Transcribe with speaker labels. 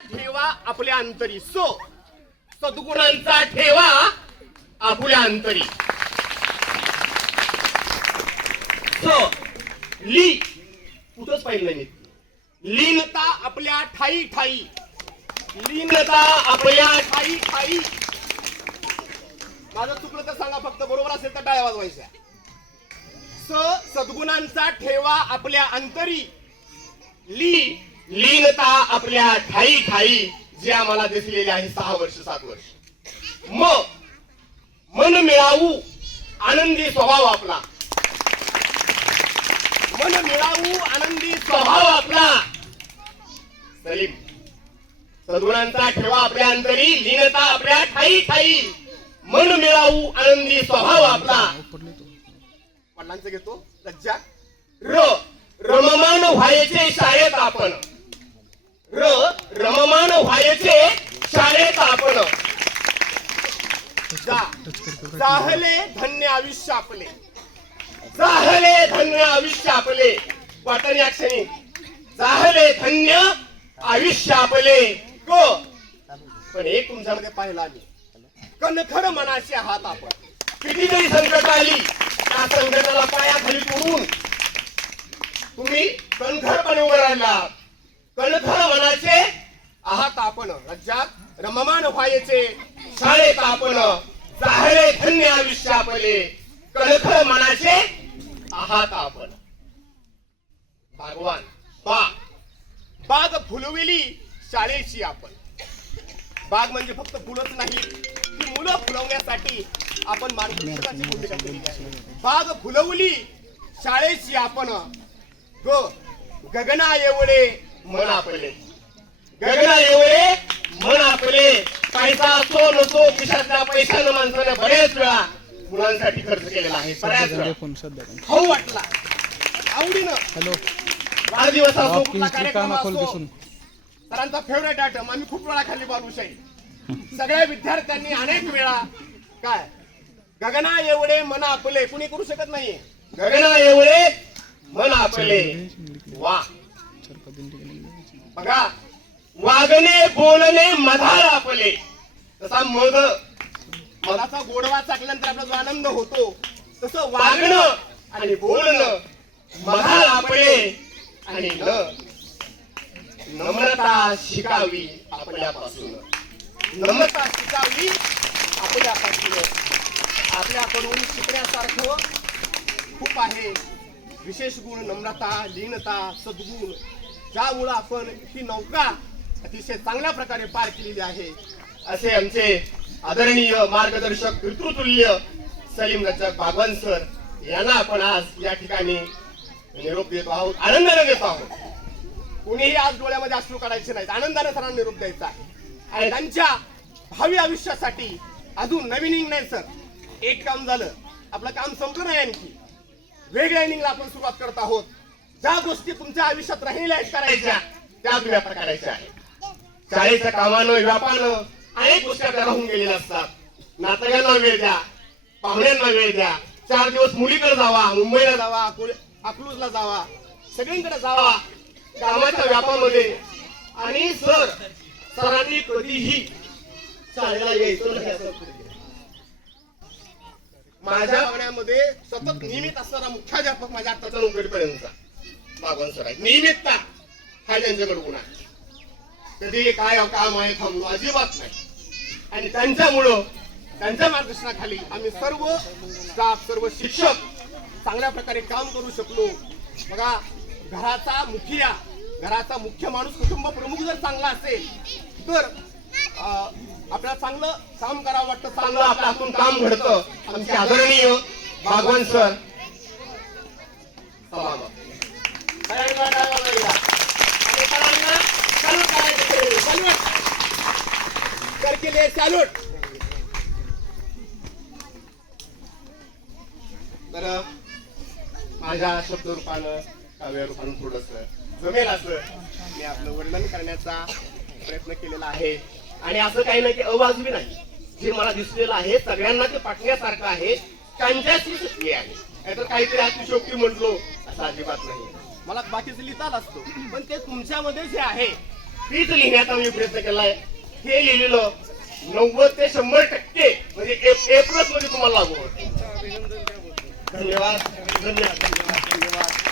Speaker 1: ठेवा आपल्या अंतरी. सो सद्गुणांचा ठेवा आपल्या अंतरी. स ली. कुठंच पाहिलं नाही लीनता आपल्या ठाई ठाई. लीनता आपल्या ठाई ठाई. माझं चुकलं तर सांगा फक्त बरोबर असेल तर टाळ्या वाजवायचा. स सद्गुणांचा ठेवा आपल्या अंतरी. ली लीनता आपल्या ठाई ठाई जे आम्हाला दिसलेली आहे सहा वर्ष सात वर्ष. म मन मिळावू आनंदी स्वभाव आपला. मन मिळावू आनंदी स्वभाव आपला. सलीम सद्गुणांचा ठेवा आपल्या अंतरी लीनता आपल्या ठाई ठाई. मन मिळावू आनंदी स्वभाव आपला. वडिलांचं घेतो लज्जा. र रममान व्हायचे शाळेत आपण र रममान व्हायचे शाळेत आपण जा जाहले धन्य आयुष्य आपले. जाहले धन्य आयुष्य आपले. वाटण या क्षणी. जाहले धन्य आयुष्य आपले. को? पण एक तुमच्यामध्ये पाहिला मी कणखर मनाचे आहात आपण. कितीतरी संकट आली त्या संकटाला पायाखाली करून तुम्ही कणखरपणे उभं राहिला कणखर मनाचे आहात आपण. राज्यात रममान व्हायचे. शाळेत आपण. जाहरे धन्य आयुष्य आपले कणखर मनाचे आहात आपण. भगवान बाग बाग फुलविली शाळेची आपण. बाग म्हणजे फक्त फुलत नाही ती मुलं फुलवण्यासाठी आपण मार्गदर्शकाची भूमिका केली आहे. बाग फुलवली शाळेची आपण ग गगना एवढे मन आपले. गगना एवढे मन आपले. पैसा असो नसो खिशातल्या पैशानं माणसाने बरेच वेळा मुलांसाठी खर्च केलेला आहे. बऱ्याच वेळा. खाऊ वाटला. आवडीनं.
Speaker 2: हॅलो.
Speaker 1: वाढदिवस असो कुठला कार्यक्रम असो सरांचा फेवरेट आयटम आम्ही खूप वेळा खाल्ली बालुशाही सगळ्या विद्यार्थ्यांनी अनेक वेळा काय? गगना एवढे मन आपले. कुणी करू शकत नाही गगना एवढे मन आपले. वा. बघा वागणे बोलणे मधार आपले. तसा मध. मधाचा गोडवा चाकल्यानंतर आपला जो आनंद होतो तसं वागणं आणि बोलणं मधार आपले आणि न. नम्रता शिकावी आपल्यापासून. नम्रता शिकावी आपल्यापासून. आपल्याकडून शिकण्यासारखं खूप आहे. विशेष गुण नम्रता लीनता सद्गुण ज्यामुळं आपण ही नौका अतिशय चांगल्या प्रकारे पार केलेली आहे. असे आमचे आदरणीय मार्गदर्शक पितृतुल्य सलीम रचक भागवान सर यांना आपण आज या ठिकाणी निरोप देतो आहोत आनंदाने देतो आहोत. कुणीही आज डोळ्यामध्ये अश्रू काढायचे नाहीत आनंदाने सरांना निरोप द्यायचा आहे. आणि त्यांच्या भावी आयुष्यासाठी अजून नवीन इनिंग नाही सर. एक काम झालं आपलं काम संपलं नाही आणखी. वेगळ्या इनिंगला आपण सुरुवात करत आहोत. ज्या गोष्टी तुमच्या आयुष्यात राहिलेल्या आहेत करायच्या त्या तुम्ही आपण करायच्या आहेत. शाळेच्या कामानं व्यापानं अनेक गोष्टी त्याला राहून गेलेल्या असतात. नातगांना वेळ द्या पाहुण्यांना वेळ द्या. चार दिवस मुलीकडे जावा मुंबईला जावा अकलूजला जावा. सगळीकडे जावा. कामाच्या व्यापामध्ये. आणि सर सरांनी कधीही शाळेला यायचं नाही असं माझ्या बघण्यामध्ये सतत नियमित असणारा मुख्याध्यापक माझ्या आत्ताचा नोकरीपर्यंतचा. बागवान सर आहे नियमितता हा त्यांच्याकडे गुण आहे. कधी काय काम आहे थांबलो अजिबात नाही. आणि त्यांच्यामुळं त्यांच्या मार्गदर्शनाखाली आम्ही सर्व स्टाफ सर्व शिक्षक चांगल्या प्रकारे काम करू शकलो. बघा घराचा मुखिया घराचा मुख्य माणूस कुटुंब प्रमुख जर चांगला असेल तर आपल्याला चांगलं काम करावं वाटतं चांगलं आपल्या हातून काम घडतं. आमचे आदरणीय भागवान सर सलामत. सगळ्यांना टाळ्या वाजवायच्या. आणि सरांना salute करायचं ते. Salute. सर के लिए सॅल्यूट तर माझ्या शब्दरूपानं काव्यरूपानं थोडस जमेल असं. मी आपलं वर्णन करण्याचा प्रयत्न केलेला आहे. आणि असं काही नाही की अवाजवी नाही. जे मला दिसलेलं आहे सगळ्यांना ते पाठण्यासारखं आहे. त्यांच्याशी शिकले आहे. नाहीतर काहीतरी अतिशोक्ती म्हटलो असं अजिबात नाही. मला बाकीचं लिहिता आलं असतो. पण ते तुमच्यामध्ये जे आहे तीच लिहिण्याचा मी प्रयत्न केलाय. हे लिहिलेलं नव्वद ते शंभर टक्के म्हणजे एप्रिलमध्ये तुम्हाला लागू होतं. धन्यवाद. धन्यवाद. धन्यवाद.